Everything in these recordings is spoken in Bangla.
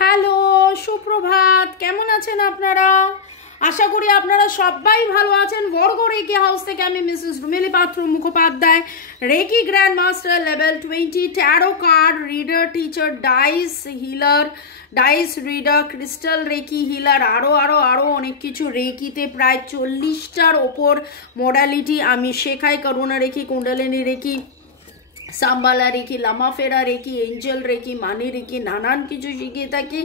হ্যালো, সুপ্রভাত। কেমন আছেন আপনারা? আশা করি আপনারা সবাই ভালো আছেন। বর্গ রেকি হাউস থেকে আমি Mrs Rumeli Patra Mukhopadhyay, reiki grand master level 20, tarot card reader, teacher, dice healer, dice reader, crystal reiki healer, আরও অনেক কিছু। রেকিতে প্রায় 40টার ওপর মডালিটি আমি শেখাই। Karuna reiki, Kundalini reiki, Shamballa reiki, Lamafera reiki, angel reiki, money reiki, নানান কিছু শিখিয়ে থাকি।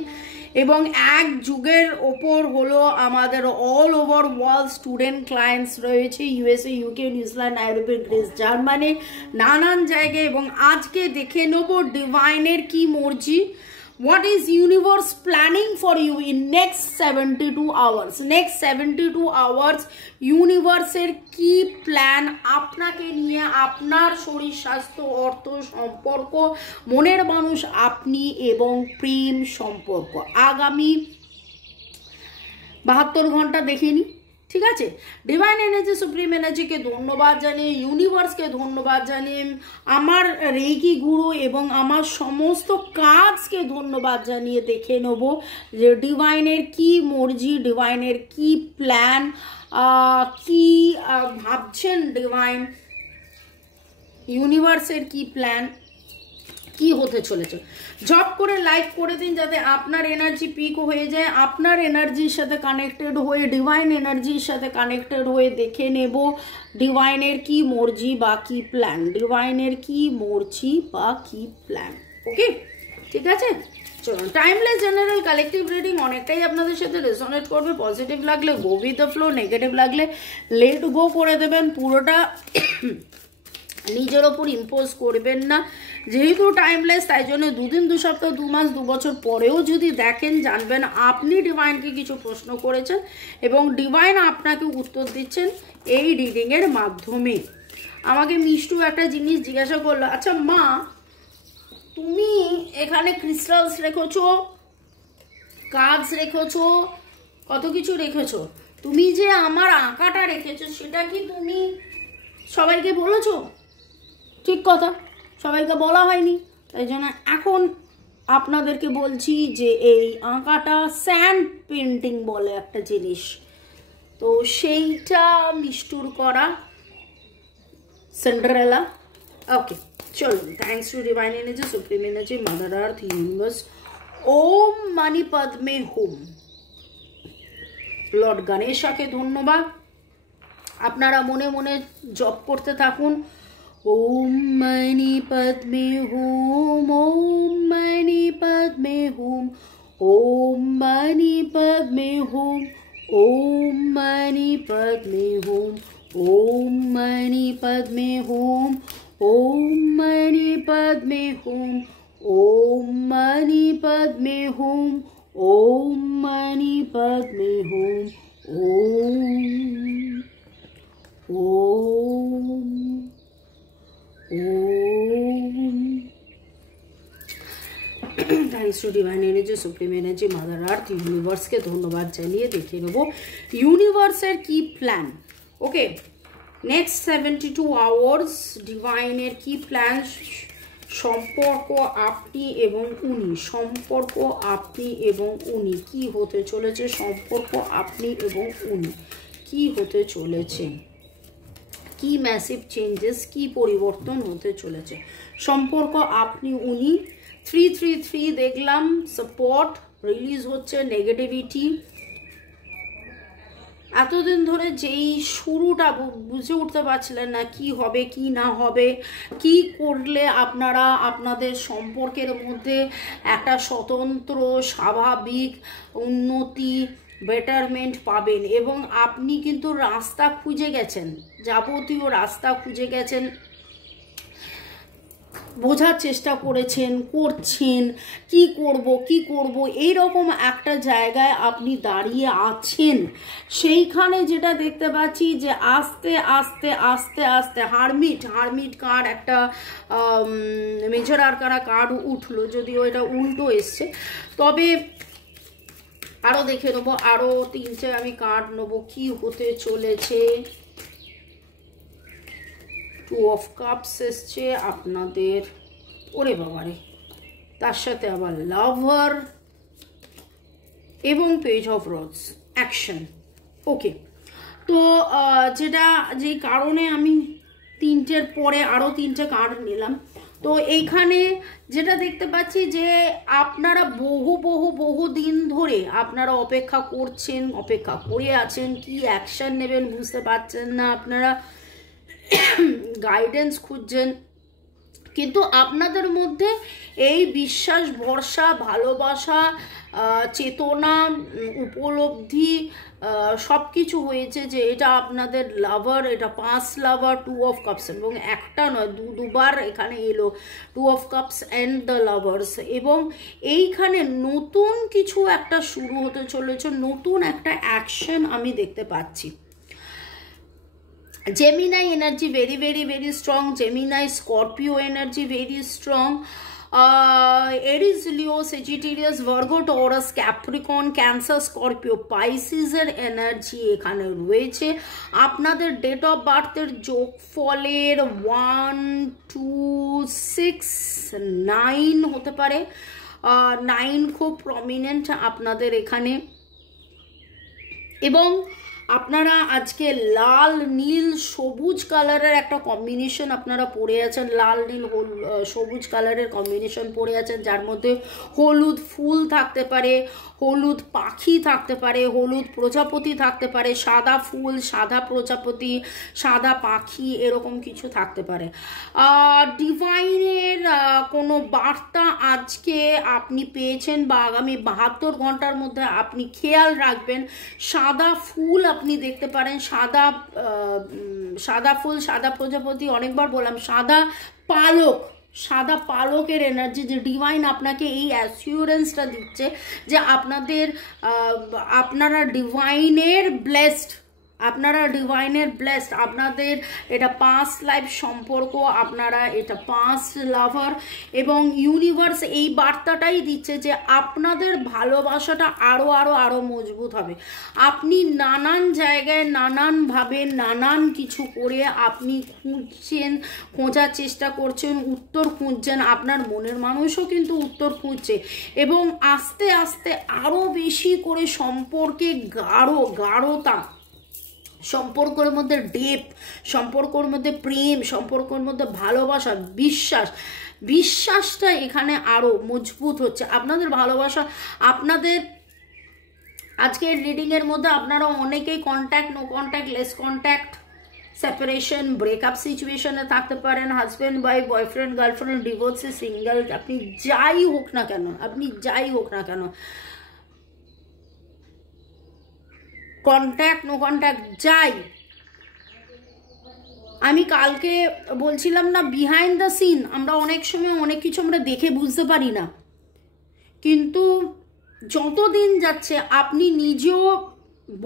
এবং এক যুগের ওপর হলো আমাদের all over world student clients রয়েছে, ইউএসএ, ইউকে, নিউজিল্যান্ড, ইউরোপে, গ্রিস, জার্মানি, নানান জায়গায়। এবং আজকে দেখে নেব ডিভাইনের কি মর্জি। What is universe planning for you in next 72 hours? Next 72 hours ইউনিভার্সের কি প্ল্যান আপনাকে নিয়ে, আপনার শরীর, স্বাস্থ্য, অর্থ, সম্পর্ক, মনের মানুষ আপনি এবং প্রেম সম্পর্ক আগামী 72 ঘন্টা দেখিনি। ঠিক আছে, ডিভাইন এনার্জি, সুপ্রিম এনার্জিকে ধন্যবাদ জানিয়ে, ইউনিভার্সকে ধন্যবাদ জানিয়ে, আমার রেকি গুরু এবং আমার সমস্ত কাজকে ধন্যবাদ জানিয়ে দেখে নেব যে ডিভাইনের কি মর্জি, ডিভাইনের কি প্ল্যান, কি ভাবছেন ডিভাইন, ইউনিভার্সের কি প্ল্যান, কি হতে চলেছে। জব করে লাইক করে দিন যাতে আপনার এনার্জি পিক হয়ে যায়। আপনার এনার্জির সাথে কানেক্টেড হয়ে, ডিভাইন এনার্জির সাথে কানেক্টেড হয়ে দেখে নেব ডিভাইনের কি মর্জি বা কি প্ল্যান, ডিভাইনের কি মর্জি বা কি প্ল্যান। ওকে, ঠিক আছে, চলুন। টাইমলেস জেনারেল কালেকটিভ রিডিং অনেকটাই আপনাদের সাথে রেজোনেট করবে। পজিটিভ লাগলে go with the flow, negative লাগলে লেট গো করে দেবেন। পুরোটা নিজের ওপর ইম্পোজ করবেন না। যেহেতু টাইমলেস, তাই জন্য 2 দিন, 2 সপ্তাহ, 2 মাস, 2 বছর পরেও যদি দেখেন, জানবেন আপনি ডিভাইনকে কিছু প্রশ্ন করেছেন এবং ডিভাইন আপনাকে উত্তর দিচ্ছেন এই রিডিংয়ের মাধ্যমে। আমাকে মিষ্টু একটা জিনিস জিজ্ঞাসা করলো, আচ্ছা মা, তুমি এখানে ক্রিস্টালস রেখেছো, কার্ডস রেখেছো, কত কিছু রেখেছো, তুমি যে আমার আঁকাটা রেখেছো সেটা কি তুমি সবাইকে বলেছো? ঠিক কথা, সবাইকে বলা হয়নি, তাই জন্য এখন আপনাদেরকে বলছি যে এই আঁকাটা স্যান্ড পেন্টিং বলে একটা জিনিস, তো সেইটা মিষ্টুর করা সিন্ডারেলা। ওকে, চলুন। Thanks to divine energy, supreme energy, mother earth, universe, ওম মানি পদ্মে হুম, লর্ড গণেশাকে ধন্যবাদ। আপনারা মনে মনে জপ করতে থাকুন, ওম মানি পদ্মে হুম, ওম মানি পদ্মে হুম, ওম মানি পদ্মে হুম, ওম মানি পদ্মে হুম, ওম মানি পদ্মে হুম, ওম মানি পদ্মে হুম, ওম মানি পদ্মে হুম, ওম মানি পদ্মে হুম, ওম ওম ওম। Thanks to divine energy, supreme energy, mother earth, ইউনিভার্সকে ধন্যবাদ জানিয়ে দেখে নেব ইউনিভার্সের কি প্ল্যান। ওকে, নেক্সট 72 আওয়ার্স ডিভাইনের কি প্ল্যান। সম্পর্ক আপনি এবং উনি, সম্পর্ক আপনি এবং উনি কি হতে চলেছে, সম্পর্ক আপনি এবং উনি কি হতে চলেছে, কি ম্যাসিভ চেঞ্জেস, কি পরিবর্তন হতে চলেছে। সম্পর্ক আপনি উনি, 333 দেখলাম, সাপোর্ট রিলিজ হচ্ছে, নেগেটিভিটি। এতদিন ধরে যেই শুরুটা বুঝে উঠতে পারছিলেন না কি হবে কি না হবে, কি করলে আপনারা আপনাদের সম্পর্কের মধ্যে একটা স্বতন্ত্র স্বাভাবিক উন্নতি, বেটারমেন্ট পাবেন। এবং আপনি কিন্তু রাস্তা খুঁজে গেছেন, যাবতীয় রাস্তা খুঁজে গেছেন, বোঝার চেষ্টা করেছেন, করছেন, কি করব এইরকম একটা জায়গায় আপনি দাঁড়িয়ে আছেন। সেইখানে যেটা দেখতে পাচ্ছি যে আস্তে আস্তে আস্তে আস্তে হারমিট কার্ড, একটা মেজর আরকানা কার্ড উঠলো, যদিও এটা উল্টো এসছে। তবে আরও দেখে নেবো, আরও 3টে আমি কার্ড নেবো কি হতে চলেছে। 2 অফ কাপস এসছে আপনাদের, ওরে বাবারে, তার সাথে আবার লাভার, এবং পেজ অফ রোডস অ্যাকশন। ওকে, তো যেই কারণে আমি তিনটের পরে আরও তিনটে কার্ড নিলাম, তো এইখানে যেটা দেখতে পাচ্ছি যে আপনারা বহু দিন ধরে আপনারা অপেক্ষা করছেন, অপেক্ষা করে আছেন, কি অ্যাকশন নেবেন বুঝতে পারছেন না, আপনারা গাইডেন্স খুঁজছেন, কিন্তু আপনাদের মধ্যে এই বিশ্বাস, ভরসা, ভালোবাসা, চেতনা, উপলব্ধি সব কিছু হয়েছে যে এটা আপনাদের লাভার, এটা 5 লাভার, 2 অফ কাপস, এবং একটা নয় দুবার এখানে এলো 2 of cups and the lovers. এবং এইখানে নতুন কিছু একটা শুরু হতে চলেছে, নতুন একটা অ্যাকশন আমি দেখতে পাচ্ছি। Gemini energy very strong. Gemini Scorpio energy very strong. Aries, Leo, Sagittarius, Virgo, Taurus, Capricorn, Cancer, Scorpio, Pisces এর এনার্জি এখানে রয়েছে। আপনাদের ডেট অফ বার্থের যোগফলের 1, 2, 6, 9 হতে পারে। 9 খুব প্রমিনেন্ট আপনাদের এখানে। এবং আপনারা আজকে লাল নীল সবুজ কালারের একটা কম্বিনেশন আপনারা পরে আছেন, লাল নীল সবুজ কালারের কম্বিনেশন পরে আছেন, যার মধ্যে হলুদ ফুল থাকতে পারে, হলুদ পাখি থাকতে পারে, হলুদ প্রজাপতি থাকতে পারে, সাদা ফুল, সাদা প্রজাপতি, সাদা পাখি, এরকম কিছু থাকতে পারে। ডিভাইনের কোনো বার্তা আজকে আপনি পেয়েছেন বা আগামী 72 ঘন্টার মধ্যে আপনি খেয়াল রাখবেন। সাদা ফুল আপনি দেখতে পারেন, সাদা ফুল, সাদা প্রজাপতি, অনেকবার বললাম সাদা পালক, সাদা পালকের এনার্জি, যে ডিভাইন আপনাকে এই অ্যাসিউরেন্সটা দিচ্ছে যে আপনারা ডিভাইনের ব্লেসড, আপনাদের এটা 5 লাইফ সম্পর্ক, আপনারা এটা 5 লাভার, এবং ইউনিভার্স এই বার্তাটাই দিচ্ছে যে আপনাদের ভালোবাসাটা আরো মজবুত হবে। আপনি নানান জায়গায় নানানভাবে নানান কিছু করে আপনি খোঁজার চেষ্টা করছেন, উত্তর খুঁজছেন, আপনার মনের মানুষও কিন্তু উত্তর খুঁজছে, এবং আস্তে আস্তে আরো বেশি করে সম্পর্কে গাঢ়তা, সম্পর্কের মধ্যে ডেপথ, সম্পর্কের মধ্যে প্রেম, সম্পর্কের মধ্যে ভালোবাসা, বিশ্বাসটা এখানে আরো মজবুত হচ্ছে। আপনাদের ভালোবাসা, আপনাদের আজকের রিডিং এর মধ্যে আপনারা অনেকেই contact, no contact, less contact, separation, breakup সিচুয়েশনে থাকতে পারেন, হাজব্যান্ড ওয়াইফ, বয়ফ্রেন্ড গার্লফ্রেন্ড, ডিভোর্সে, সিঙ্গেল, আপনি যাই হোক না কেন, কন্ট্যাক্ট, নো কন্ট্যাক্ট, যাই। আমি কালকে বলছিলাম না, বিহাইন্ড দ্য সিন আমরা অনেক সময় অনেক কিছু আমরা দেখে বুঝতে পারি না, কিন্তু যতদিন যাচ্ছে আপনি নিজেও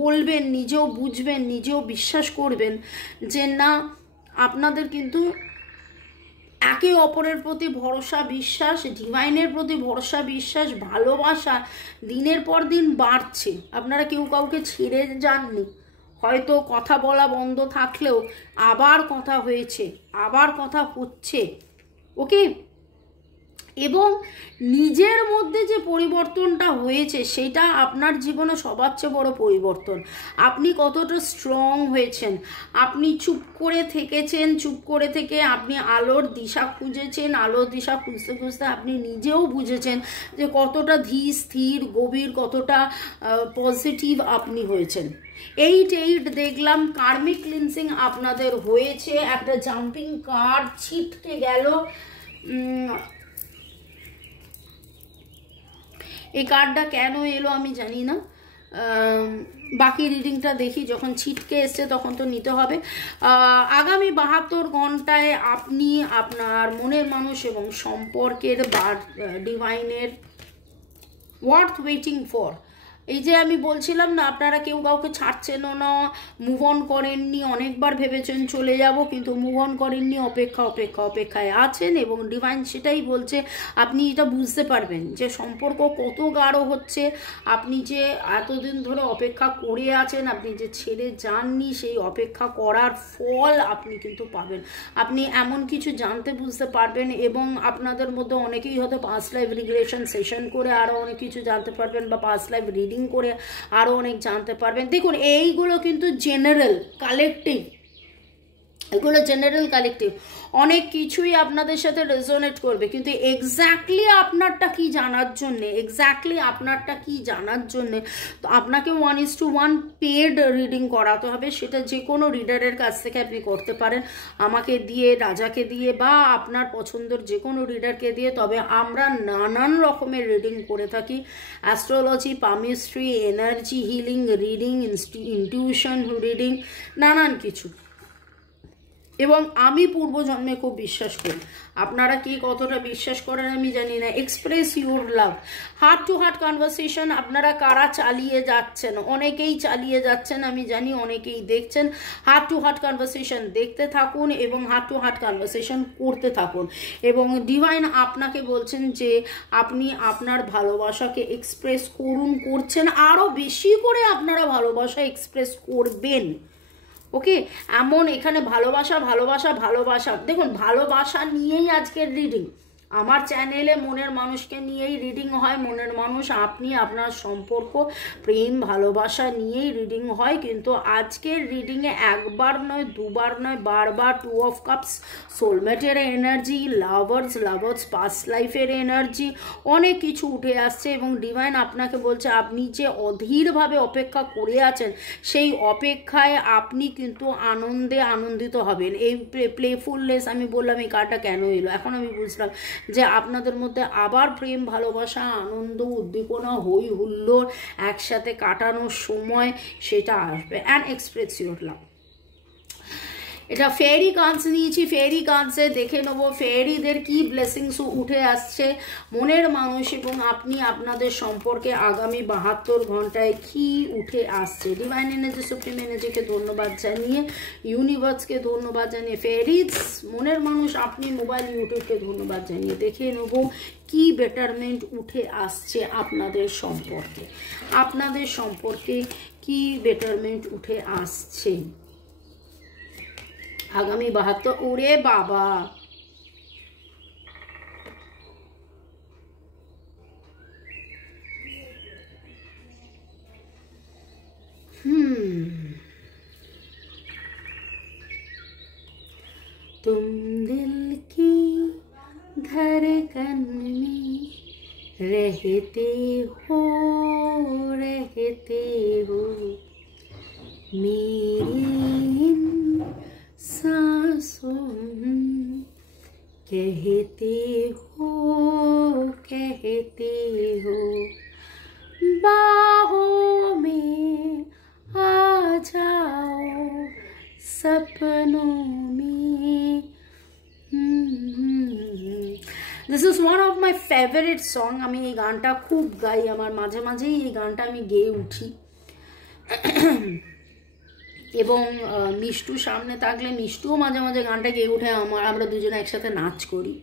বলবেন, নিজেও বুঝবেন, নিজেও বিশ্বাস করবেন যে না, আপনাদের কিন্তু একে অপরের প্রতি ভরসা, বিশ্বাস, ডিভাইনের প্রতি ভরসা, বিশ্বাস, ভালোবাসা দিনের পর দিন বাড়ছে। আপনারা কেউ কাউকে ছেড়ে যাননি, হয়তো কথা বলা বন্ধ থাকলেও আবার কথা হয়েছে, আবার কথা হচ্ছে। ওকে, এবং নিজের মধ্যে যে পরিবর্তনটা হয়েছে সেটা আপনার জীবনে সবার চেয়ে বড় পরিবর্তন। আপনি কতটা স্ট্রং হয়েছেন, আপনি চুপ করে থেকেছেন, চুপ করে থেকে আপনি আলোর দিশা খুঁজেছেন, আলোর দিশা খুঁজতে খুঁজতে আপনি নিজেও বুঝেছেন যে কতটা ধীর স্থির গভীর, কতটা পজিটিভ আপনি হয়েছেন। 8 দেখলাম, কার্মিক ক্লিনসিং আপনাদের হয়েছে, একটা জাম্পিং কার্ড ছিটকে গেল। এই কার্ডটা কেন এলো আমি জানি না, বাকি রিডিংটা দেখি, যখন ছিটকে এসছে তখন তো নিতে হবে। আগামী 72 ঘন্টায় আপনি আপনার মনের মানুষ এবং সম্পর্কের ডিভাইনের ওয়ার্থ ওয়েটিং ফর, এই যে আমি বলছিলাম না, আপনারা কেউ কাউকে ছাড়ছেনও না, মুভ অন করেননি, অনেকবার ভেবেছেন চলে যাব কিন্তু মুভ অন করেননি, অপেক্ষায় আছেন, এবং ডিভাইন সেটাই বলছে। আপনি এটা বুঝতে পারবেন যে সম্পর্ক কত গাঢ় হচ্ছে, আপনি যে এতদিন ধরে অপেক্ষা করে আছেন, আপনি যে ছেড়ে যাননি, সেই অপেক্ষা করার ফল আপনি কিন্তু পাবেন। আপনি এমন কিছু জানতে বুঝতে পারবেন, এবং আপনাদের মধ্যে অনেকেই হয়তো 5 লাইফ রিগ্রেশন সেশন করে আরও অনেক কিছু জানতে পারবেন, বা 5 লাইফ রিডিং রিডিং করে আরও অনেক জানতে পারবেন। দেখুন এইগুলো কিন্তু জেনারেল কালেকটিভ, এগুলো জেনারেল কালেকটিভ, অনেক কিছুই আপনাদের সাথে রেজোনেট করবে, কিন্তু এক্স্যাক্টলি আপনারটা কি জানার জন্যে, এক্স্যাক্টলি আপনারটা কি জানার জন্যে তো আপনাকে 1:1 পেড রিডিং করাতে হবে। সেটা যে কোনো রিডারের কাছ থেকে আপনি করতে পারেন, আমাকে দিয়ে, রাজাকে দিয়ে, বা আপনার পছন্দের যে কোনো রিডারকে দিয়ে। তবে আমরা নানান রকমের রিডিং করে থাকি, astrology, palmistry, energy healing reading, intuition reading, নানান কিছু। এবং আমি পূর্বজন্মে খুব বিশ্বাস করি, আপনারা কি কতটা বিশ্বাস করেন আমি জানি না। Express your love, heart to heart conversation আপনারা কারা চালিয়ে যাচ্ছেন, অনেকেই চালিয়ে যাচ্ছেন আমি জানি, অনেকেই দেখছেন। হার্ট টু হার্ট কনভারসেশন দেখতে থাকুন এবং হার্ট টু হার্ট কনভারসেশন করতে থাকুন। এবং ডিভাইন আপনাকে বলছেন যে আপনি আপনার ভালোবাসাকে এক্সপ্রেস করুন, করছেন, আরও বেশি করে আপনারা ভালোবাসা এক্সপ্রেস করবেন। ওকে, এমন এখানে ভালোবাসা ভালোবাসা ভালোবাসা, দেখুন ভালোবাসা নিয়েই আজকের রিডিং। আমার চ্যানেলে মনের মানুষকে নিয়েই রিডিং হয়, মনের মানুষ আপনি, আপনার সম্পর্ক, প্রেম, ভালোবাসা নিয়েই রিডিং হয়। কিন্তু আজকের রিডিংয়ে একবার নয়, দুবার নয়, বারবার 2 অফ কাপস, সোলমেটের এনার্জি, লাভার্স পাস্ট লাইফের এনার্জি, অনেক কিছু উঠে আসছে। এবং ডিভাইন আপনাকে বলছে আপনি যে অধীরভাবে অপেক্ষা করে আছেন, সেই অপেক্ষায় আপনি কিন্তু আনন্দে আনন্দিত হবেন। এই প্লেফুলনেস, আমি বললাম এই কার্ডটা কেন এলো, এখন আমি বুঝলাম যে আপনাদের মধ্যে আবার প্রেম, ভালোবাসা, আনন্দ, উদ্দীপনা, হই হুল্লোড় একসাথে কাটানোর সময় সেটা আসবে। অ্যান্ড এক্সপ্রেস ইউর লাভ। এটা ফেয়ারি কার্ডস নিয়েছি, ফেয়ারি কার্ডসে দেখে নেবো ফেয়ারিদের কি ব্লেসিংস উঠে আসছে মনের মানুষ এবং আপনি আপনাদের সম্পর্কে আগামী 72 ঘন্টায় কি উঠে আসছে। ডিভাইন এনার্জি, সুপ্রিম এনার্জিকে ধন্যবাদ জানিয়ে, ইউনিভার্সকে ধন্যবাদ জানিয়ে, ফেয়ারিজ, মনের মানুষ, আপনি মোবাইল, ইউটিউবকে ধন্যবাদ জানিয়ে দেখে নেবো কি বেটারমেন্ট উঠে আসছে আপনাদের সম্পর্কে, আপনাদের সম্পর্কে কি বেটারমেন্ট উঠে আসছে আগামী 72। ওরে বাবা, तुम दिल की धड़कन में रहते हो मेरी सांसों कहते हो बाहों में आ जाओ सपनों में। This is one of my favourite song. আমি এই গানটা খুব গাই, আমার মাঝে মাঝেই এই গানটা আমি গেয়ে উঠি। এবং মিষ্টু সামনে থাকলে মিষ্টুও মাঝে মাঝে গানটা গেয়ে উঠে, আমরা দুজনে একসাথে নাচ করি।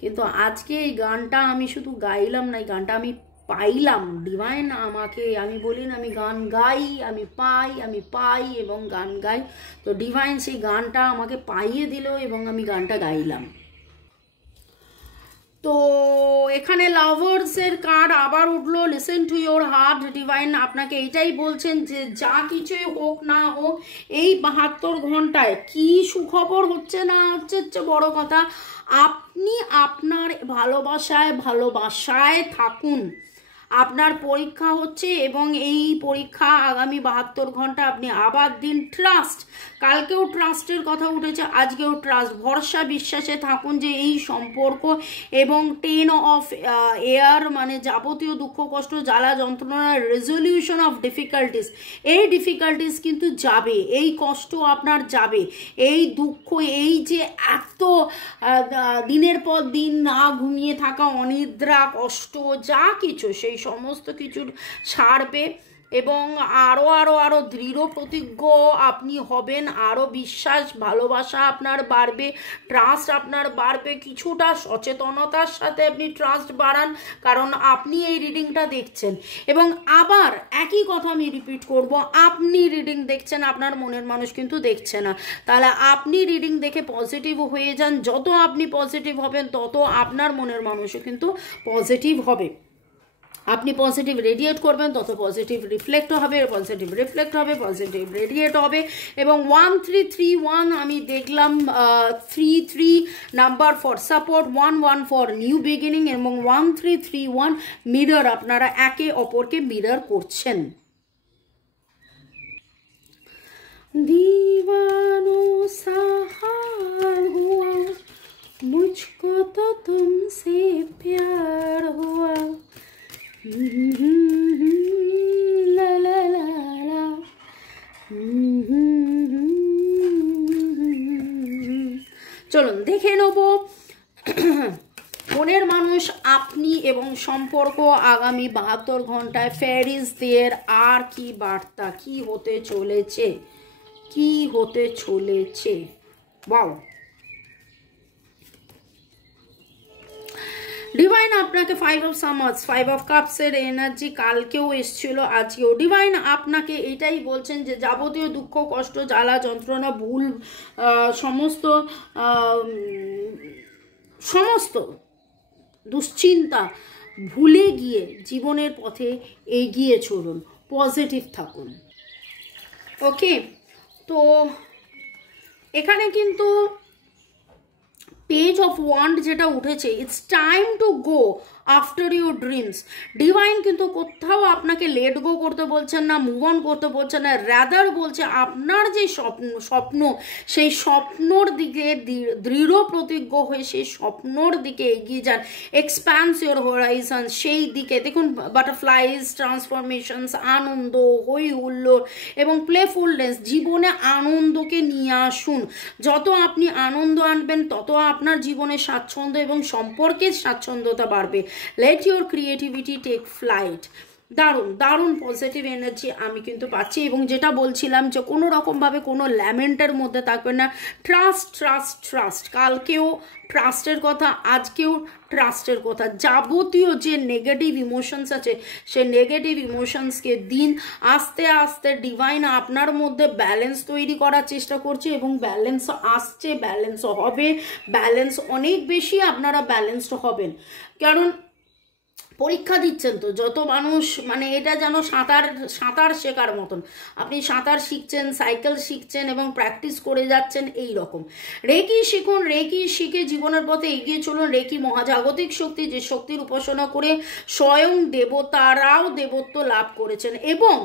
কিন্তু আজকে এই গানটা আমি শুধু গাইলাম না, এই গানটা আমি পাইলাম। ডিভাইন আমাকে, আমি বলি না আমি গান গাই, আমি পাই এবং গান গাই। তো ডিভাইন সেই গানটা আমাকে পাইয়ে দিল এবং আমি গানটা গাইলাম। তো এখানে লাভার্সের কার্ড আবার উঠলো, listen to your heart. Divine আপনাকে এইটাই বলছেন যে যা কিছুই হোক না হোক এই 72 ঘন্টায় কি সুখবর হচ্ছে না হচ্ছে বড় কথা, আপনি আপনার ভালোবাসায় থাকুন। আপনার পরীক্ষা হচ্ছে এবং এই পরীক্ষা আগামী 72 ঘন্টা আপনি আবার দিন। ট্রাস্ট, কালকেও ট্রাস্টের কথা উঠেছে, আজকেও ট্রাস্ট, ভরসা বিশ্বাসে থাকুন যে এই সম্পর্ক এবং 10 অফ এয়ার মানে যাবতীয় দুঃখ কষ্ট জ্বালা যন্ত্রণা, রেজলিউশন অফ ডিফিকাল্টিস, এই ডিফিকাল্টিস কিন্তু যাবে, এই কষ্ট আপনার যাবে, এই দুঃখ, এই যে এত দিনের পর দিন না ঘুমিয়ে থাকা, অনিদ্রা, কষ্ট যা কিছু, সেই সমস্ত কিছুর ছাড়বে এবং আরো দৃঢ় প্রতিজ্ঞ আপনি হবেন। আরো বিশ্বাস, ভালোবাসা আপনার বাড়বে, ট্রাস্ট আপনার বাড়বে। কিছুটা সচেতনতার সাথে আপনি ট্রাস্ট বাড়ান, কারণ আপনি এই রিডিংটা দেখছেন। এবং আবার একই কথা আমি রিপিট করব, আপনি রিডিং দেখছেন, আপনার মনের মানুষ কিন্তু দেখছে না। তাহলে আপনি রিডিং দেখে পজিটিভ হয়ে যান। যত আপনি পজিটিভ হবেন তত আপনার মনের মানুষও কিন্তু পজিটিভ হবে। আপনি পজিটিভ রেডিয়েট করবেন, তত পজিটিভ রিফ্লেক্ট হবে, পজিটিভ রিফ্লেক্ট হবে, পজিটিভ রেডিয়েট হবে। এবং 1331 আমি দেখলাম 33 number for support, 11 for new beginning এবং 1331 মিরর, আপনারা একে অপরকে মিরর করছেন। दीवानो सा हाल हुआ मुझको तो तुमसे प्यार हुआ ला ला ला ला। চলুন দেখে নেব মনের মানুষ আপনি এবং সম্পর্ক আগামী 72 ঘন্টায় ফেয়ারিজদের আর কি বার্তা, কি হতে চলেছে, কি হতে চলেছে। ওয়াও, ডিভাইন আপনাকে 5 অফ সামার্স, 5 অফ কাপসের এনার্জি কালকেও এসছিল, আজকেও ডিভাইন আপনাকে এটাই বলছেন যে যাবতীয় দুঃখ কষ্ট জ্বালা যন্ত্রণা ভুল সমস্ত দুশ্চিন্তা ভুলে গিয়ে জীবনের পথে এগিয়ে চলুন, পজিটিভ থাকুন। ওকে, তো এখানে কিন্তু পেজ অফ ওয়ান্ড যেটা উঠেছে, it's time to go after your dreams. Divine কিন্তু কোথাও আপনাকে লেট গো করতে বলছেন না, মুভ অন করতে বলছেন না, রাদার বলছে আপনার যে স্বপ্ন সেই স্বপ্নর দিকে দৃঢ় প্রতিজ্ঞ হয়ে সেই স্বপ্নর দিকে এগিয়ে যান, এক্সপ্যান্স ইউর হোরাইজন, সেই দিকে দেখুন বাটারফ্লাইজ, ট্রান্সফরমেশনস, আনন্দ, হই হুল্লোড় এবং প্লেফুলনেস, জীবনে আনন্দকে নিয়ে আসুন। যত আপনি আনন্দ আনবেন তত আপনার জীবনে স্বাচ্ছন্দ্য এবং সম্পর্কের স্বাচ্ছন্দ্যতা বাড়বে। Let your creativity take flight. দারুণ দারুণ পজিটিভ এনার্জি আমি কিন্তু পাচ্ছি। এবং যেটা বলছিলাম যে কোনো রকমভাবে কোনো ল্যামেন্টের মধ্যে থাকবেন না, ট্রাস্ট ট্রাস্ট ট্রাস্ট। কালকেও ট্রাস্টের কথা, আজকেও ট্রাস্টের কথা। যাবতীয় যে নেগেটিভ ইমোশনস আছে সেই নেগেটিভ ইমোশনসকে দিন, আস্তে আস্তে ডিভাইন আপনার মধ্যে ব্যালেন্স তৈরি করার চেষ্টা করছে এবং ব্যালেন্স আসছে, ব্যালেন্স হবে, ব্যালেন্স অনেক বেশি আপনারা ব্যালেন্সড হবেন। কারণ পরীক্ষা দিচ্ছেন তো যত মানুষ, মানে এটা যেন সাঁতার শেখার মতন, আপনি সাঁতার শিখছেন, সাইকেল শিখছেন এবং প্র্যাকটিস করে যাচ্ছেন এই রকম। রেকি শিখুন, রেকি শিখে জীবনের পথে এগিয়ে চলুন। রেকি মহাজাগতিক শক্তি, যে শক্তির উপাসনা করে স্বয়ং দেবতারাও দেবত্ব লাভ করেছেন। এবং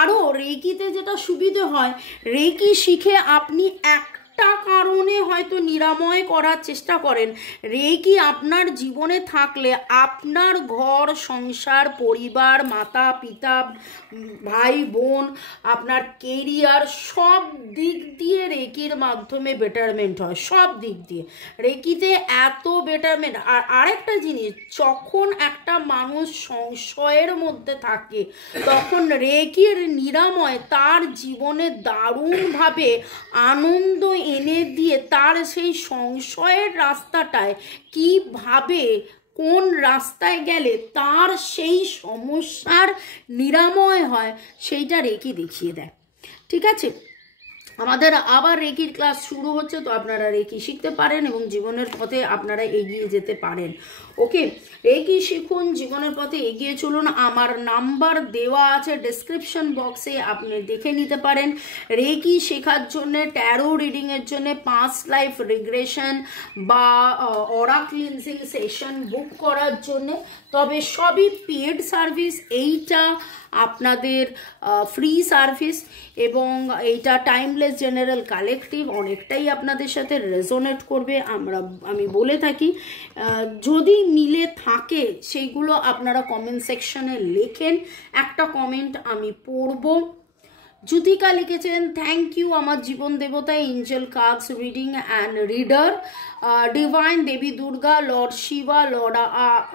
আরও রেকিতে যেটা সুবিধে হয়, রেকি শিখে আপনি একটা কারণে হয়তো নিরাময় করার চেষ্টা করেন। রেকি আপনার জীবনে থাকলে আপনার ঘর সংসার, পরিবার, মাতা পিতা, ভাই বোন, আপনার কেরিয়ার, সব দিক দিয়ে রেকির মাধ্যমে বেটারমেন্ট হয়, সব দিক দিয়ে রেকিতে এত বেটারমেন্ট। আর আরেকটা জিনিস, যখন একটা মানুষ সংশয়ের মধ্যে থাকে তখন রেকির নিরাময় তার জীবনে দারুণভাবে আনন্দ এনে দিয়ে তার সেই সংশয়ের রাস্তাটায় কিভাবে, কোন রাস্তায় গেলে তার সেই সমস্যার নিরাময় হয় সেইটা রেকি দেখিয়ে দেয়। ঠিক আছে, আমাদের আবার রেকির ক্লাস শুরু হচ্ছে, তো আপনারা রেকি শিখতে পারেন এবং জীবনের পথে আপনারা এগিয়ে যেতে পারেন। ওকে, রেকি শিখুন, জীবনের পথে এগিয়ে চলুন। আমার নাম্বার দেওয়া আছে ডেসক্রিপশন বক্সে, আপনি দেখে নিতে পারেন। রেকি শেখার জন্য, ট্যারো রিডিংয়ের জন্য, পাস্ট লাইফ রিগ্রেশন বা অরা ক্লিনজিং সেশন বুক করার জন্য, তবে সবই পেড সার্ভিস। এইটা আপনাদের ফ্রি সার্ভিস এবং এইটা টাইমলেস জেনারেল কালেকটিভ, অনেকটাই আপনাদের সাথে রেজোনেট করবে আমি বলে থাকি। যদি মিলে থাকে সেইগুলো আপনারা কমেন্ট সেকশনে লেখেন, একটা কমেন্ট আমি পড়ব। জ্যোতিকা লিখেছেন, থ্যাংক ইউ আমার জীবন দেবতা, angel cards reading and reader, divine Devi Durga, lord Shiva, lord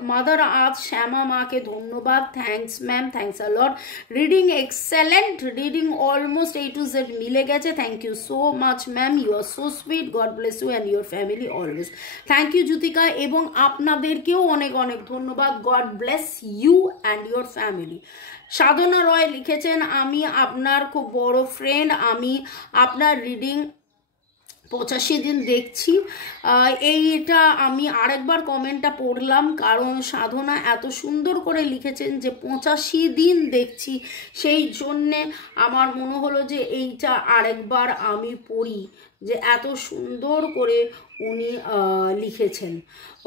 mother earth, Shyama মাকে ধন্যবাদ। Thanks ma'am, thanks a lot. Reading excellent, reading almost A to Z মিলে গেছে। Thank you so much ma'am, you are so sweet, God bless you and your family always. Thank you Jyotika, এবং আপনাদেরকেও অনেক অনেক ধন্যবাদ। God bless you and your family. Sadhana Roy লিখেছেন, আমি আপনার খুব বড় ফ্রেন্ড, আমি আপনার রিডিং 85 দিন দেখছি। এইটা আমি আরেকবার কমেন্টটা পড়লাম, কারণ সাধনা এত সুন্দর করে লিখেছেন যে 85 দিন দেখছি, সেই জন্যে আমার মনে হলো যে এইটা আরেকবার আমি পড়ি, যে এত সুন্দর করে উনি লিখেছেন।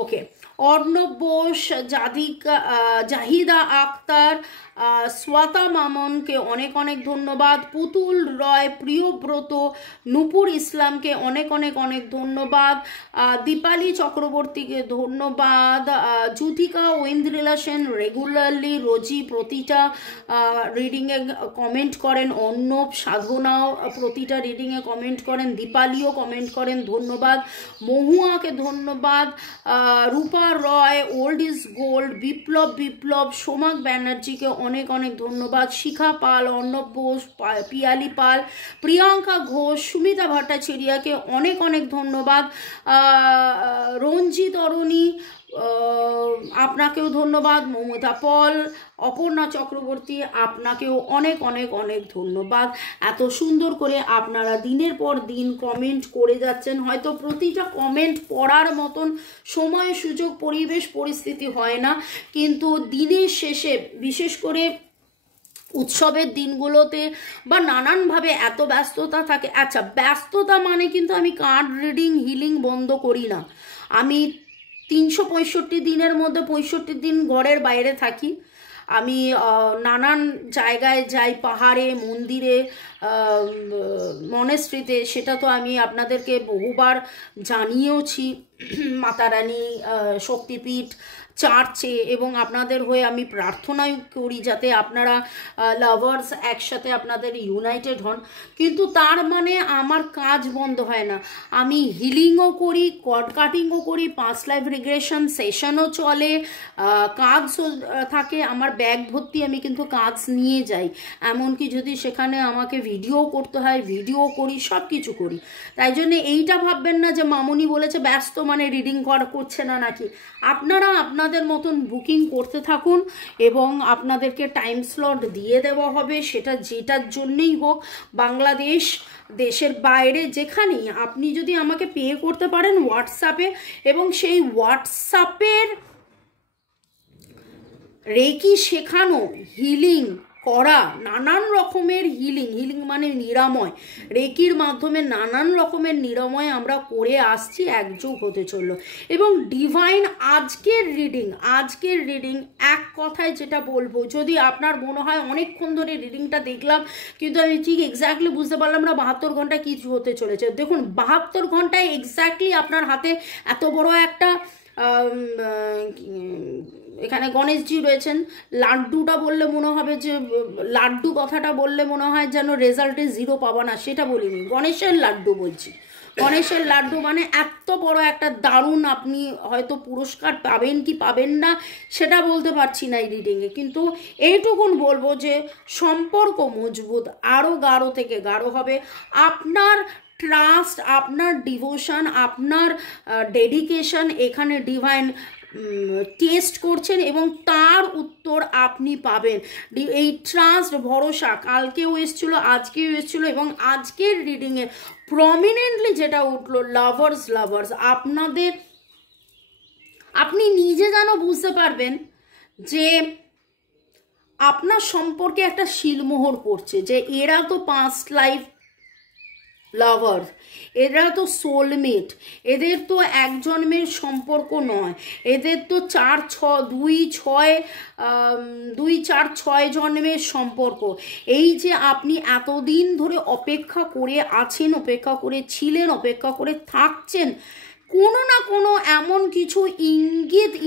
ওকে, অর্ণব বোস, জাহিদা আক্তার, স্বাতা মামনকে অনেক অনেক ধন্যবাদ, পুতুল রয়, প্রিয়ব্রত, নূপুর ইসলামকে অনেক অনেক অনেক ধন্যবাদ, দীপালি চক্রবর্তীকে ধন্যবাদ, জুথিকা ঐন্দ্রিলা সেন রেগুলারলি রোজই প্রতিটা রিডিংয়ে কমেন্ট করেন, অর্ণব, সাধনাও প্রতিটা রিডিংয়ে কমেন্ট করেন, দীপালিও কমেন্ট করেন, ধন্যবাদ, মহুয়াকে ধন্যবাদ, রূপা রয়, ওল্ড ইজ গোল্ড, বিপ্লব, সোমাক ব্যানার্জিকে অনেক অনেক ধন্যবাদ, শিখা পাল, অর্ণব বোস, পিয়ালি পাল, প্রিয়াঙ্কা ঘোষ, সুমিতা ভট্টাচার্যকে অনেক অনেক ধন্যবাদ, রঞ্জিত অরণি আপনাকেও ধন্যবাদ, মমতা পল, অপর্ণা চক্রবর্তী আপনাকেও অনেক অনেক অনেক ধন্যবাদ। এত সুন্দর করে আপনারা দিনের পর দিন কমেন্ট করে যাচ্ছেন। হয়তো প্রতিটা কমেন্ট পড়ার মতন সময়, সুযোগ, পরিবেশ, পরিস্থিতি হয় না, কিন্তু দিনের শেষে বিশেষ করে উৎসবের দিনগুলোতে বা নানানভাবে এত ব্যস্ততা থাকে। আচ্ছা, ব্যস্ততা মানে কিন্তু আমি কার্ড রিডিং, হিলিং বন্ধ করি না। আমি 365 দিনের মধ্যে 65 দিন ঘরের বাইরে থাকি। আমি নানান জায়গায় যাই, পাহাড়ে, মন্দিরে, মনেস্ট্রিতে, সেটা তো আমি আপনাদেরকে বহুবার জানিয়েওছি, মাতারানী, শক্তিপীঠ, চার্চে, এবং আপনাদের হয়ে আমি প্রার্থনাই করি যাতে আপনারা লাভার্স একসাথে আপনাদের ইউনাইটেড হন। কিন্তু তার মানে আমার কাজ বন্ধ হয় না। আমি হিলিংও করি, কর্ড কাটিংও করি, 5 লাইভ রিগ্রেশন সেশনও চলে, কাজও থাকে। আমার ব্যাগ ভর্তি আমি কিন্তু কাজ নিয়ে যাই, এমনকি যদি সেখানে আমাকে ভিডিও করতে হয় ভিডিও করি, সব কিছু করি। তাই জন্য এইটা ভাববেন না যে মামনি বলেছে ব্যস্ত মানে রিডিং করছে না নাকি। আপনারা আপনাদের মতন বুকিং করতে থাকুন এবং আপনাদেরকে টাইম স্লট দিয়ে দেওয়া হবে, সেটা যেটার জন্যই হোক, বাংলাদেশ, দেশের বাইরে, যেখানেই আপনি যদি আমাকে পে করতে পারেন হোয়াটসঅ্যাপে, এবং সেই হোয়াটসঅ্যাপের রেকি শেখানো, হিলিং করা, নানান রকমের হিলিং মানে নিরাময়, রেকির মাধ্যমে নানান রকমের নিরাময় আমরা করে আসছি, একযোগ হতে চললো। এবং ডিভাইন আজকের রিডিং এক কথায় যেটা বলবো, যদি আপনার মনে হয় অনেকক্ষণ ধরে রিডিংটা দেখলাম কিন্তু আমি ঠিক এক্স্যাক্টলি বুঝতে পারলাম না 72 ঘন্টায় কিছু হতে চলেছে, দেখুন 72 ঘন্টায় এক্স্যাক্টলি আপনার হাতে এত বড় একটা এখানে গণেশজি রয়েছেন, লাড্ডুটা বললে মনে হবে যে, লাড্ডু কথাটা বললে মনে হয় যেন রেজাল্টে 0 পাবা না, সেটা বলিনি, গণেশের লাড্ডু বলছি। গণেশের লাড্ডু মানে এত বড় একটা দারুণ, আপনি হয়তো পুরস্কার পাবেন কি পাবেন না সেটা বলতে পারছি না এই রিডিংয়ে, কিন্তু এইটুকুন বলবো যে সম্পর্ক মজবুত, আরও গাঢ় থেকে গাঢ় হবে। আপনার ট্রাস্ট, আপনার ডিভোশন, আপনার ডেডিকেশন এখানে ডিভাইন টেস্ট করছেন এবং তার উত্তর আপনি পাবেন। এই ট্রাস্ট, ভরসা কালকেও এসেছিল, আজকেও এসেছিল, এবং আজকের রিডিংয়ে প্রমিনেন্টলি যেটা উঠলো, লাভার্স, আপনাদের, আপনি নিজে যেন বুঝতে পারবেন যে আপনার সম্পর্কে একটা শিলমোহর পড়ছে, যে এরা তো 5 লাইফ লাভার, এরা তো সোলমেট, এদের তো এক জন্মের সম্পর্ক নয়, এদের তো 2-4-6 জন্মের সম্পর্ক। এই যে আপনি এতদিন ধরে অপেক্ষা করে আছেন, অপেক্ষা করেছিলেন, অপেক্ষা করে থাকছেন, কোনো না কোনো এমন কিছু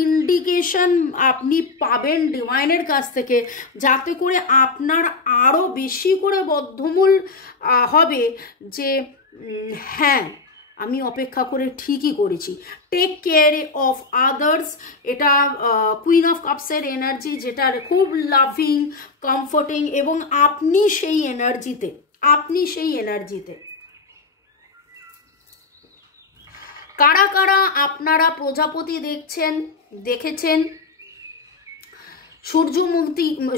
ইন্ডিকেশন আপনি পাবেন ডিভাইনের কাছ থেকে, যাতে করে আপনার আরও বেশি করে বদ্ধমূল হবে যে হ্যাঁ, আমি অপেক্ষা করে ঠিকই করেছি। টেক কেয়ার অফ আদার্স, এটা কুইন অফ কাপসের এনার্জি, যেটা খুব লাভিং, কমফোর্টিং, এবং আপনি সেই এনার্জিতে কারা কারা আপনারা প্রজাপতি দেখেছেন,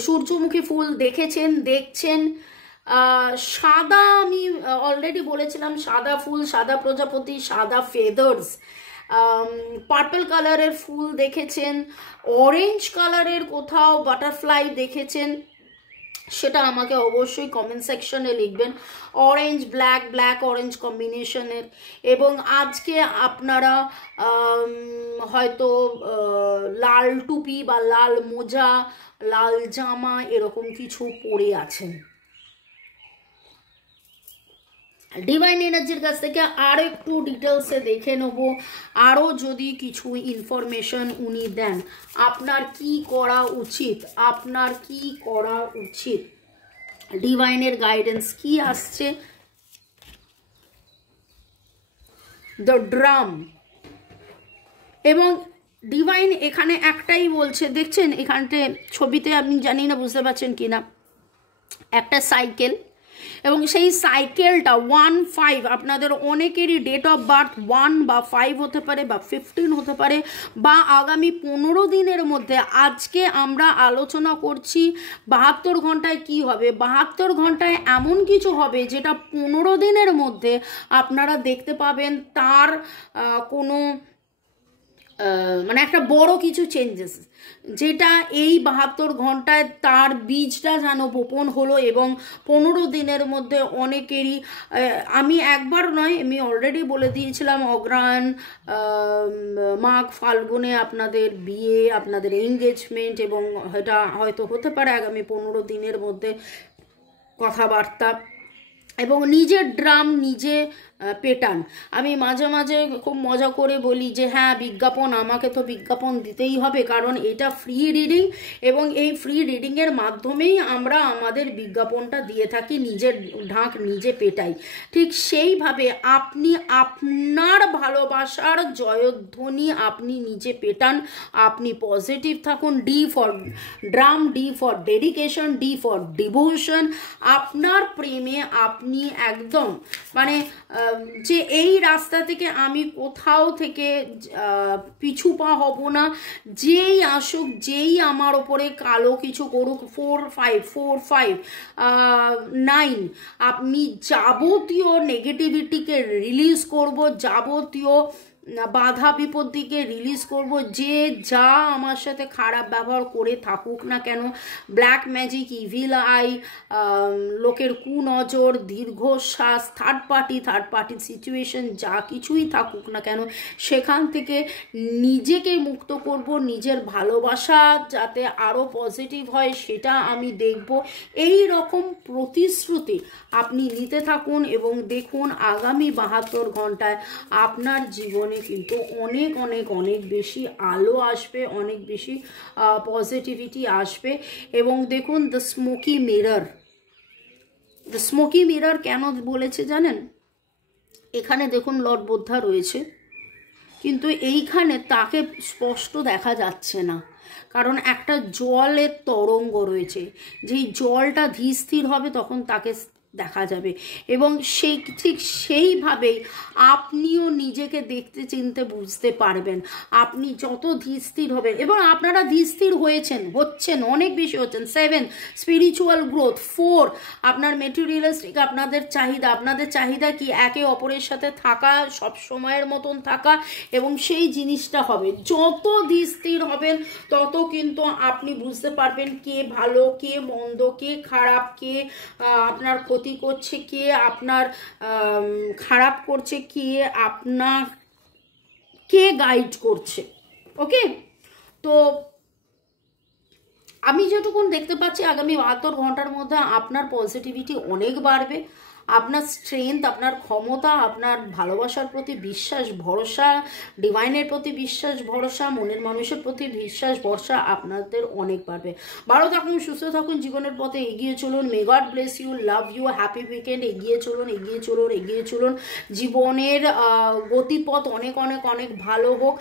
সূর্যমুখী ফুল দেখেছেন, সাদা, আমি অলরেডি বলেছিলাম, সাদা ফুল, সাদা প্রজাপতি, সাদা ফেদার্স, পার্পল কালারের ফুল দেখেছেন, অরেঞ্জ কালারের কোথাও বাটারফ্লাই দেখেছেন, সেটা আমাকে অবশ্যই কমেন্ট সেকশনে লিখবেন। অরেঞ্জ ব্ল্যাক, ব্ল্যাক অরেঞ্জ কম্বিনেশনের। এবং আজকে আপনারা হয়তো লাল টুপি বা লাল মোজা, লাল জামা এরকম কিছু পরে আছেন। ডিভাইন এনার্জির কাছ থেকে আর একটু ডিটেলসে দেখে নেব, আরও যদি কিছু ইনফরমেশন উনি দেন, আপনার কি করা উচিত, আপনার কি করা উচিত, ডিভাইনের গাইডেন্স কি আসছে। দ্য ড্রাম, এবং ডিভাইন এখানে একটাই বলছে, দেখছেন এখানতে ছবিতে, আমি জানি না বুঝতে পারছেন কি না, একটা সাইকেল, এবং সেই সাইকেলটা 1-5, আপনাদের অনেকেরই ডেট অফ বার্থ 1 বা 5 হতে পারে, বা 15 হতে পারে, বা আগামী 15 দিনের মধ্যে। আজকে আমরা আলোচনা করছি 72 ঘন্টায় কি হবে। 72 ঘন্টায় এমন কিছু হবে যেটা 15 দিনের মধ্যে আপনারা দেখতে পাবেন তার কোনো মানে একটা বড় কিছু চেঞ্জেস, যেটা এই 72 ঘন্টায় তার বীজটা যেন বপন হলো। এবং 15 দিনের মধ্যে অনেকেরই, আমি একবার নয়, আমি অলরেডি বলে দিয়েছিলাম, অগ্রহায়ণ, মাঘ ফাল্গুনে আপনাদের বিয়ে, আপনাদের এঙ্গেজমেন্ট, এবং এটা হয়তো হতে পারে আগামী 15 দিনের মধ্যে কথাবার্তা। এবং নিজের ড্রাম নিজে পেটান। আমি মাঝে মাঝে খুব মজা করে বলি যে হ্যাঁ, বিজ্ঞাপন, আমাকে তো বিজ্ঞাপন দিতেই হবে, কারণ এটা ফ্রি রিডিং, এবং এই ফ্রি রিডিংয়ের মাধ্যমেই আমরা আমাদের বিজ্ঞাপনটা দিয়ে থাকি, নিজের ঢাক নিজে পেটাই। ঠিক সেইভাবে আপনি আপনার ভালোবাসার জয়ধ্বনি আপনি নিজে পেটান, আপনি পজিটিভ থাকুন। D for drum, D for dedication, D for devotion. আপনার প্রেমে আপনি একদম মানে যে এই রাস্তা থেকে আমি কোথাও থেকে পিছু পা হব না, যেই আসুক, যেই আমার ওপরে কালো কিছু করুক, 4-5 আমি যাবতীয় নেগেটিভিটিকে রিলিজ করব, যাবতীয় বাধা বিপত্তিকে রিলিজ করব। যে যা আমার সাথে খারাপ ব্যবহার করে থাকুক না কেন, ব্ল্যাক ম্যাজিক, ইভিল আই, লোকের কুনজর, দীর্ঘশ্বাস, থার্ড পার্টি সিচুয়েশন, যা কিছুই থাকুক না কেন, সেখান থেকে নিজেকে মুক্ত করব। নিজের ভালোবাসা যাতে আরও পজিটিভ হয় সেটা আমি দেখব। এই রকম প্রতিশ্রুতি আপনি নিতে থাকুন, এবং দেখুন আগামী 72 ঘন্টায় আপনার জীবনে কিন্তু অনেক অনেক অনেক বেশি আলো আসবে, অনেক বেশি পজিটিভিটি আসবে। এবং দেখুন দ্য স্মোকি মিরর কেন বলেছে জানেন? এখানে দেখুন লর্ড বুদ্ধা রয়েছে, কিন্তু এইখানে তাকে স্পষ্ট দেখা যাচ্ছে না, কারণ একটা জলের তরঙ্গ রয়েছে। যেই জলটা ধীর স্থির হবে তখন তাকে দেখা যাবে। এবং ঠিক সেইভাবেই আপনিও নিজেকে দেখতে চিনতে বুঝতে পারবেন। আপনি যত ধীর স্থির হবেন, এবং আপনারা ধীর স্থির হচ্ছেন অনেক বেশি হচ্ছেন। 7 স্পিরিচুয়াল গ্রোথ। 4 আপনার মেটেরিয়ালিস্টিক, আপনাদের চাহিদা কি একে অপরের সাথে থাকা, সব সময়ের মতন থাকা, এবং সেই জিনিসটা হবে। যত ধীর স্থির হবেন তত কিন্তু আপনি বুঝতে পারবেন কে ভালো, কে মন্দ, কে খারাপ, কে আপনার ক্ষতি করছে, কে আপনার খারাপ করছে, কে কে গাইড করছে। ওকে, তো আমি যেটুকুন দেখতে পাচ্ছি আগামী 72 ঘন্টার মধ্যে আপনার পজিটিভিটি অনেক বাড়বে। আপনার স্ট্রেংথ, আপনার ক্ষমতা, আপনার ভালোবাসার প্রতি বিশ্বাস ভরসা, ডিভাইনের প্রতি বিশ্বাস ভরসা, মনের মানুষের প্রতি বিশ্বাস ভরসা আপনাদের অনেক বাড়বে। ভালো থাকুন, সুস্থ থাকুন, জীবনের পথে এগিয়ে চলুন। May god bless you, love you, happy weekend. এগিয়ে চলুন। জীবনের গতিপথ অনেক অনেক অনেক ভালো হোক।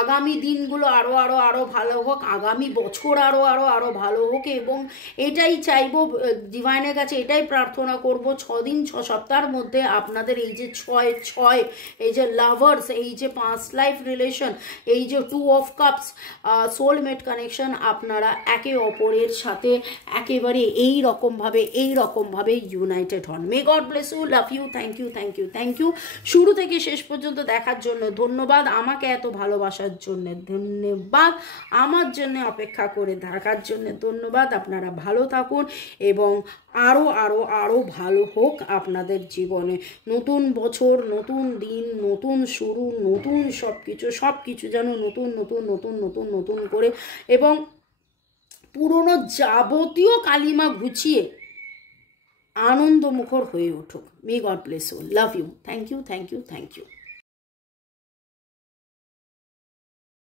আগামী দিনগুলো আরও ভালো হোক। আগামী বছর আরও ভালো হোক। এবং এটাই চাইবো ডিভাইনের কাছে, এটাই প্রার্থনা করবো 6 দিন 6 সপ্তাহের মধ্যে আপনাদের এই যে 6 এই যে লাভার্স, এই যে পাস্ট লাইফ রিলেশন, এই যে 2 অফ কাপস সোলমেট কানেকশন, আপনারা একে অপরের সাথে একেবারে এই রকমভাবে ইউনাইটেড হন। May god bless you, love you, thank you thank you thank you. শুরু থেকে শেষ পর্যন্ত দেখার জন্য ধন্যবাদ, আমাকে এত ভালোবাসার জন্য ধন্যবাদ, আমার জন্য অপেক্ষা করে থাকার জন্য ধন্যবাদ। আপনারা ভালো থাকুন এবং আরও আরও আরও ভালো হোক আপনাদের জীবনে। নতুন বছর, নতুন দিন, নতুন শুরু, নতুন সব কিছু যেন নতুন করে এবং পুরনো যাবতীয় কালিমা ঘুচিয়ে আনন্দমুখর হয়ে উঠুক। May god bless you, love you, thank you thank you thank you.